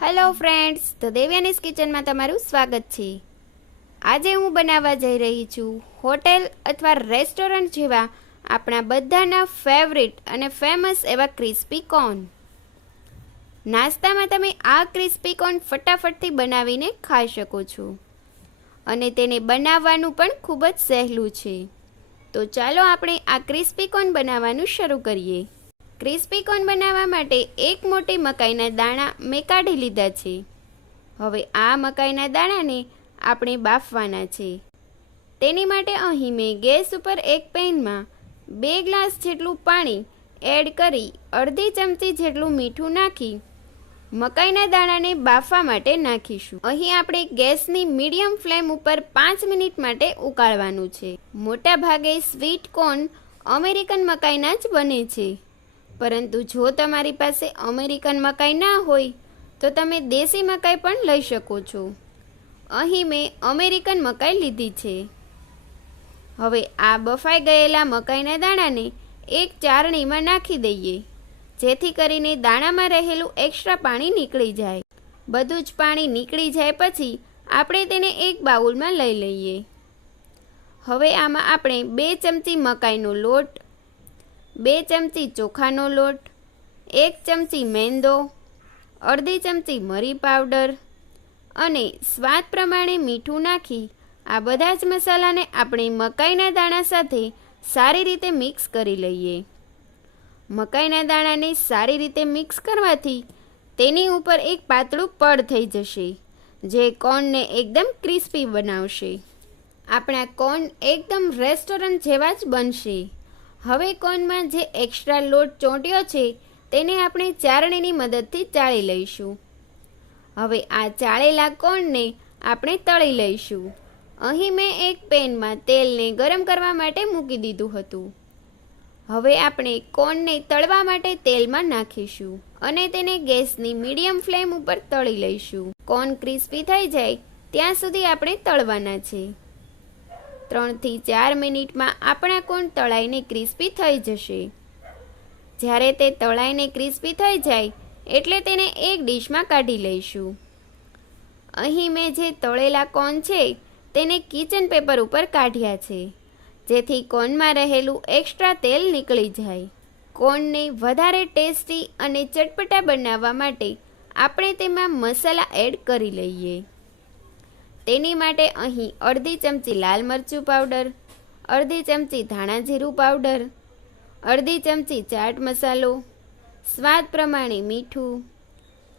Hello friends, તો દેવ્યાનીસ કિચનમાં તમારું સ્વાગત છે। આજે હું બનાવવા જઈ રહી છું હોટેલ અથવા રેસ્ટોરન્ટ જેવા આપણા બધાના ફેવરિટ અને ફેમસ એવા ક્રિસ્પી કોર્ન। નાસ્તામાં તમે આ ક્રિસ્પી કોર્ન ફટાફટથી બનાવીને ખાઈ શકો છો અને તેને બનાવવાનું પણ ખૂબ જ સહેલું છે। તો ચાલો આપણે આ ક્રિસ્પી કોર્ન બનાવવાનું શરૂ કરીએ। ક્રિસ્પી કોર્ન બનાવવા માટે એક મોટી મકાઈના દાણા મેં કાઢી લીધા છે। હવે આ મકાઈના દાણાને આપણે બાફવાના છે। તેની માટે અહીં મેં ગેસ ઉપર એક પેનમાં 2 ગ્લાસ જેટલું પાણી એડ કરી અડધી ચમચી જેટલું મીઠું નાખી મકાઈના દાણાને બાફવા માટે નાખીશું। અહીં આપણે ગેસની મીડિયમ ફ્લેમ ઉપર 5 મિનિટ માટે ઉકાળવાનું છે। મોટા ભાગે સ્વીટ કોર્ન અમેરિકન મકાઈના જ બને છે, પરંતુ જો તમારી પાસે અમેરિકન મકાઈ ના હોય તો તમે દેશી મકાઈ પણ લઈ શકો છો। અહીં મેં અમેરિકન મકાઈ લીધી છે। હવે આ બફાઈ ગયેલા મકાઈના દાણાને એક ચારણીમાં નાખી દઈએ, જેથી કરીને દાણામાં રહેલું એક્સ્ટ્રા પાણી નીકળી જાય। બધું જ પાણી નીકળી જાય પછી આપણે તેને એક બાઉલમાં લઈ લઈએ। હવે આમાં આપણે 2 ચમચી મકાઈનો લોટ, 2 ચમચી ચોખાનો લોટ, 1 ચમચી મેંદો, અડધી ચમચી મરી પાવડર અને સ્વાદ પ્રમાણે મીઠું નાખી આ બધા જ મસાલાને આપણે મકાઈના દાણા સાથે સારી રીતે મિક્સ કરી લઈએ। મકાઈના દાણાને સારી રીતે મિક્સ કરવાથી તેની ઉપર એક પાતળું પડ થઈ જશે, જે કોર્નને એકદમ ક્રિસ્પી બનાવશે। આપણા કોર્ન એકદમ રેસ્ટોરન્ટ જેવા જ બનશે। હવે કોર્નમાં જે એક્સ્ટ્રા લોટ ચોંટ્યો છે તેને આપણે ચારણીની મદદથી ચાળી લઈશું। હવે આ ચાળેલા કોર્નને આપણે તળી લઈશું। અહીં મેં એક પેનમાં તેલને ગરમ કરવા માટે મૂકી દીધું હતું। હવે આપણે કોર્નને તળવા માટે તેલમાં નાખીશું અને તેને ગેસની મીડિયમ ફ્લેમ ઉપર તળી લઈશું। કોર્ન ક્રિસ્પી થઈ જાય ત્યાં સુધી આપણે તળવાના છે। 3 થી 4 મિનિટમાં આપણા કોર્ન તળાઈને ક્રિસ્પી થઈ જશે। જ્યારે તે તળાઈને ક્રિસ્પી થઈ જાય એટલે તેને એક ડીશમાં કાઢી લઈશું। અહીં મેં જે તળેલા કોર્ન છે તેને કિચન પેપર ઉપર કાઢ્યા છે, જેથી કોર્નમાં રહેલું એક્સ્ટ્રા તેલ નીકળી જાય। કોર્નને વધારે ટેસ્ટી અને ચટપટા બનાવવા માટે આપણે તેમાં મસાલા એડ કરી લઈએ। તેની માટે અહીં અડધી ચમચી લાલ મરચું પાવડર, અડધી ચમચી ધાણા જીરું પાવડર, અડધી ચમચી ચાટ મસાલો, સ્વાદ પ્રમાણે મીઠું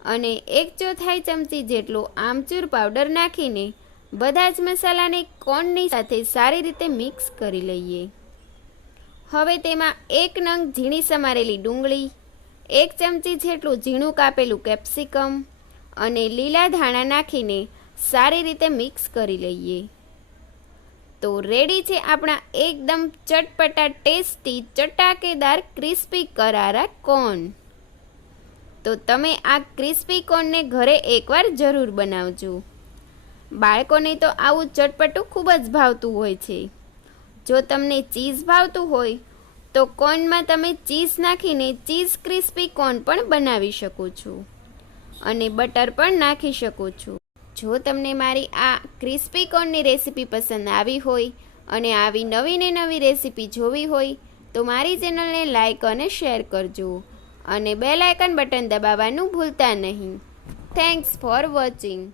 અને 1/4 ચમચી જેટલો આમચૂર પાવડર નાખીને બધા જ મસાલાને કોર્નની સાથે સારી રીતે મિક્સ કરી લઈએ। હવે તેમાં 1 નંગ ઝીણી સમારેલી ડુંગળી, 1 ચમચી જેટલું ઝીણું કાપેલું કેપ્સિકમ અને લીલા ધાણા નાખીને સારી રીતે મિક્સ કરી લઈએ। તો રેડી છે આપણા એકદમ ચટપટા ટેસ્ટી ચટાકેદાર ક્રિસ્પી કરારા કોર્ન। તો તમે આ ક્રિસ્પી કોર્નને ઘરે એકવાર જરૂર બનાવજો। બાળકોને તો આવું ચટપટું ખૂબ જ ભાવતું હોય છે। જો તમને ચીઝ ભાવતું હોય તો કોર્નમાં તમે ચીઝ નાખીને ચીઝ ક્રિસ્પી કોર્ન પણ બનાવી શકો છો અને બટર પણ નાખી શકો છો। જો તમને મારી આ ક્રિસ્પી કોર્નની રેસીપી પસંદ આવી હોય અને આવી નવી રેસીપી જોવી હોય તો મારી ચેનલને લાઈક અને શેર કરજો અને બેલ આઇકન બટન દબાવવાનું ભૂલતા નહીં। Thanks for watching.